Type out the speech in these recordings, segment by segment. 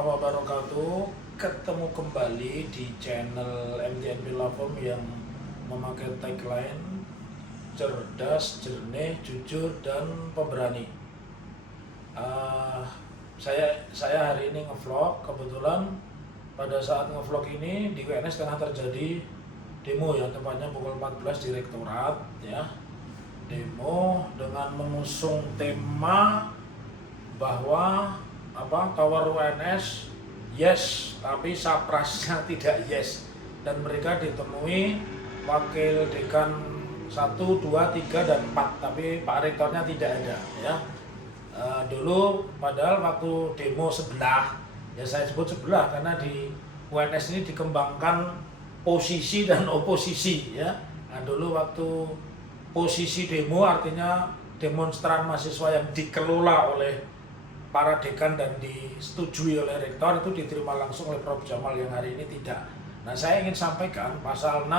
warahmatullahi wabarakatuh. Ketemu kembali di channel MTNP Lavom yang memakai tagline cerdas, jernih, jujur, dan pemberani. Saya hari ini ngevlog. Kebetulan pada saat ngevlog ini di UNS tengah terjadi demo, ya, tepatnya pukul 14 di Rektorat, ya. Demo dengan mengusung tema bahwa tower UNS yes, tapi saprasnya tidak yes, dan mereka ditemui wakil dekan 1, 2, 3, dan 4, tapi Pak Rektornya tidak ada, ya. Dulu padahal waktu demo sebelah, ya saya sebut sebelah karena di UNS ini dikembangkan posisi dan oposisi, ya. Nah, dulu waktu posisi demo artinya demonstran mahasiswa yang dikelola oleh para dekan dan disetujui oleh rektor itu diterima langsung oleh Prof. Jamal, yang hari ini tidak. Nah, saya ingin sampaikan pasal 6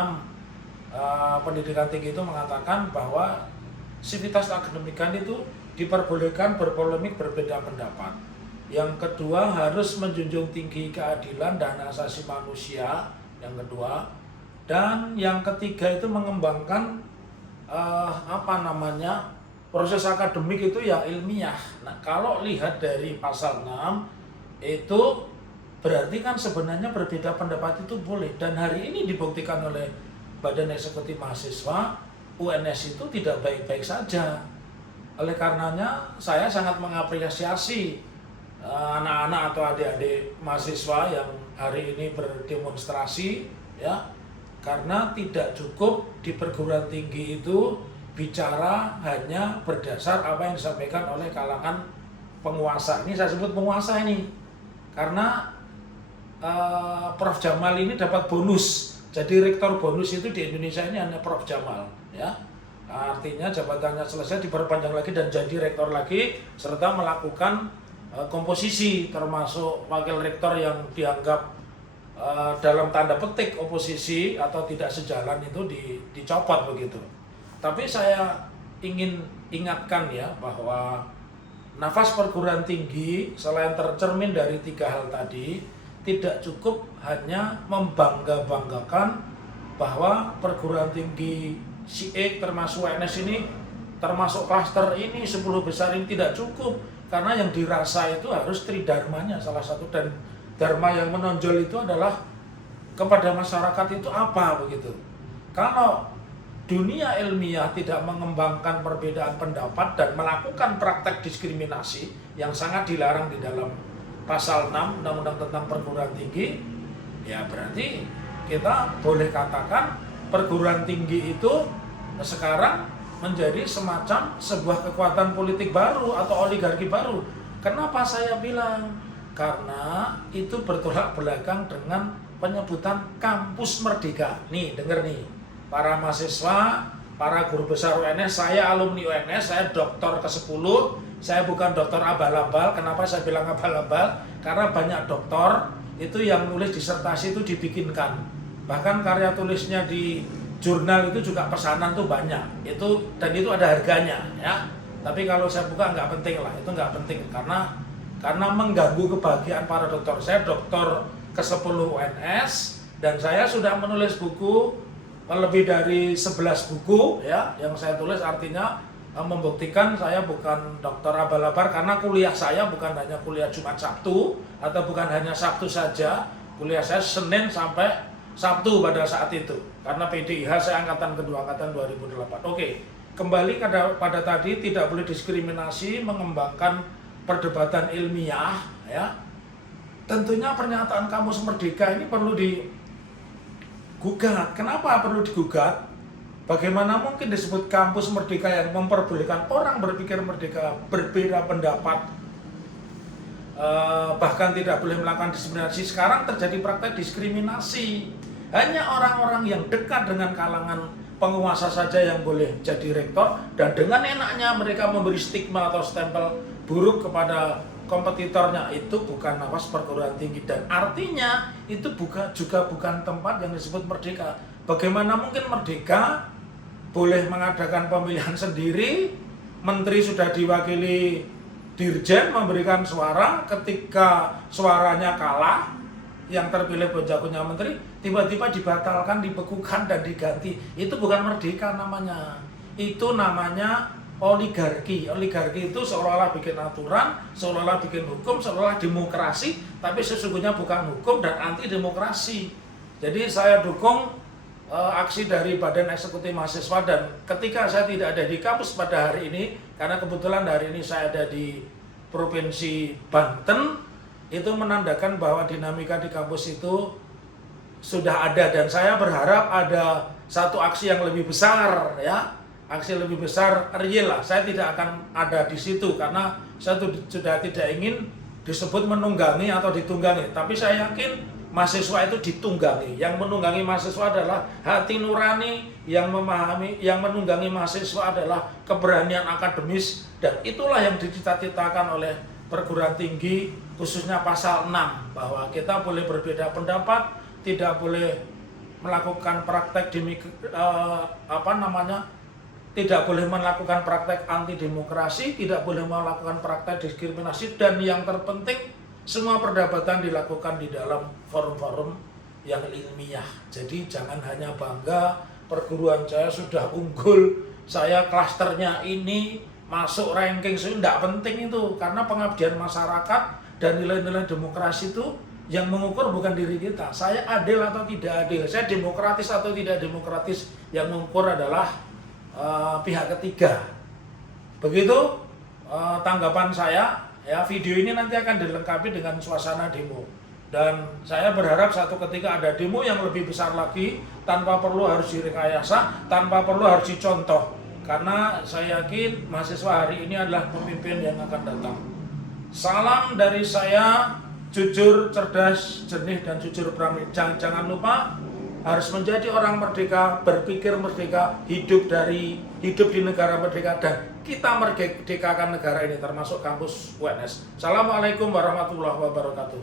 pendidikan tinggi itu mengatakan bahwa sivitas akademikan itu diperbolehkan berpolemik, berbeda pendapat. Yang kedua, harus menjunjung tinggi keadilan dan asasi manusia, yang kedua. Dan yang ketiga itu mengembangkan proses akademik itu ya ilmiah. Nah, kalau lihat dari pasal 6 itu berarti kan sebenarnya berbeda pendapat itu boleh, dan hari ini dibuktikan oleh Badan Eksekutif Mahasiswa UNS itu tidak baik-baik saja. Oleh karenanya saya sangat mengapresiasi anak-anak atau adik-adik mahasiswa yang hari ini berdemonstrasi, ya, karena tidak cukup di perguruan tinggi itu bicara hanya berdasar apa yang disampaikan oleh kalangan penguasa. Ini saya sebut penguasa ini karena Prof. Jamal ini dapat bonus. Jadi rektor bonus itu di Indonesia ini hanya Prof. Jamal, ya. Artinya jabatannya selesai diperpanjang lagi dan jadi rektor lagi, serta melakukan komposisi, termasuk wakil rektor yang dianggap dalam tanda petik oposisi atau tidak sejalan itu dicopot begitu. Tapi saya ingin ingatkan, ya, bahwa nafas perguruan tinggi selain tercermin dari 3 hal tadi, tidak cukup hanya membangga-banggakan bahwa perguruan tinggi CIEK termasuk UNS ini, termasuk klaster ini 10 besar ini tidak cukup, karena yang dirasa itu harus tridharmanya salah satu, dan dharma yang menonjol itu adalah kepada masyarakat itu apa begitu. Kalau dunia ilmiah tidak mengembangkan perbedaan pendapat dan melakukan praktek diskriminasi yang sangat dilarang di dalam pasal 6 Undang-Undang tentang Perguruan Tinggi, ya berarti kita boleh katakan perguruan tinggi itu sekarang menjadi semacam sebuah kekuatan politik baru atau oligarki baru. Kenapa saya bilang? Karena itu bertolak belakang dengan penyebutan kampus merdeka. Nih, denger nih, para mahasiswa, para guru besar UNS, saya alumni UNS, saya doktor ke-10, saya bukan doktor abal-abal. Kenapa saya bilang abal-abal? Karena banyak doktor itu yang nulis disertasi itu dibikinkan. Bahkan karya tulisnya di jurnal itu juga pesanan tuh banyak. Dan itu ada harganya, ya. Tapi kalau saya buka nggak penting lah, itu nggak penting karena mengganggu kebahagiaan para dokter. Saya doktor ke-10 UNS dan saya sudah menulis buku lebih dari 11 buku, ya, yang saya tulis, artinya membuktikan saya bukan dokter abal-abal, karena kuliah saya bukan hanya kuliah Jumat Sabtu atau bukan hanya Sabtu saja. Kuliah saya Senin sampai Sabtu pada saat itu, karena PDIH saya angkatan kedua, angkatan 2008. Oke, kembali pada tadi, tidak boleh diskriminasi, mengembangkan perdebatan ilmiah, ya. Tentunya pernyataan Kamus Merdeka ini perlu digugat. Kenapa perlu digugat? Bagaimana mungkin disebut kampus merdeka yang memperbolehkan orang berpikir merdeka, berbeda pendapat, bahkan tidak boleh melakukan diskriminasi. Sekarang terjadi praktek diskriminasi. Hanya orang-orang yang dekat dengan kalangan penguasa saja yang boleh jadi rektor, dan dengan enaknya mereka memberi stigma atau stempel buruk kepada kompetitornya. Itu bukan nafas perguruan tinggi, dan artinya itu juga bukan tempat yang disebut merdeka. Bagaimana mungkin merdeka boleh mengadakan pemilihan sendiri, menteri sudah diwakili Dirjen memberikan suara, ketika suaranya kalah, yang terpilih penjagonya menteri, tiba-tiba dibatalkan, dibekukan, dan diganti. Itu bukan merdeka namanya. Itu namanya oligarki. Oligarki itu seolah-olah bikin aturan, seolah-olah bikin hukum, seolah-olah demokrasi, tapi sesungguhnya bukan hukum dan anti demokrasi. Jadi saya dukung aksi dari Badan Eksekutif Mahasiswa, dan ketika saya tidak ada di kampus pada hari ini, karena kebetulan hari ini saya ada di Provinsi Banten, itu menandakan bahwa dinamika di kampus itu sudah ada, dan saya berharap ada satu aksi yang lebih besar, ya, aksi lebih besar real lah. Saya tidak akan ada di situ karena saya sudah tidak ingin disebut menunggangi atau ditunggangi, tapi saya yakin mahasiswa itu ditunggangi. Yang menunggangi mahasiswa adalah hati nurani, yang memahami, yang menunggangi mahasiswa adalah keberanian akademis, dan itulah yang dicita-citakan oleh perguruan tinggi, khususnya pasal 6, bahwa kita boleh berbeda pendapat, tidak boleh melakukan praktek tidak boleh melakukan praktek anti demokrasi, tidak boleh melakukan praktek diskriminasi, dan yang terpenting semua perdebatan dilakukan di dalam forum-forum yang ilmiah. Jadi jangan hanya bangga perguruan saya sudah unggul, saya klasternya ini, masuk ranking, tidak penting itu, karena pengabdian masyarakat dan nilai-nilai demokrasi itu yang mengukur bukan diri kita. Saya adil atau tidak adil, saya demokratis atau tidak demokratis, yang mengukur adalah pihak ketiga. Begitu tanggapan saya. Ya, video ini nanti akan dilengkapi dengan suasana demo, dan saya berharap satu ketika ada demo yang lebih besar lagi, tanpa perlu harus direkayasa, tanpa perlu harus dicontoh, karena saya yakin mahasiswa hari ini adalah pemimpin yang akan datang. Salam dari saya, jujur, cerdas, jernih, dan jujur berani. Jangan lupa harus menjadi orang merdeka, berpikir merdeka, hidup di negara merdeka, dan kita merdekakan negara ini, termasuk kampus UNS. Assalamualaikum warahmatullahi wabarakatuh.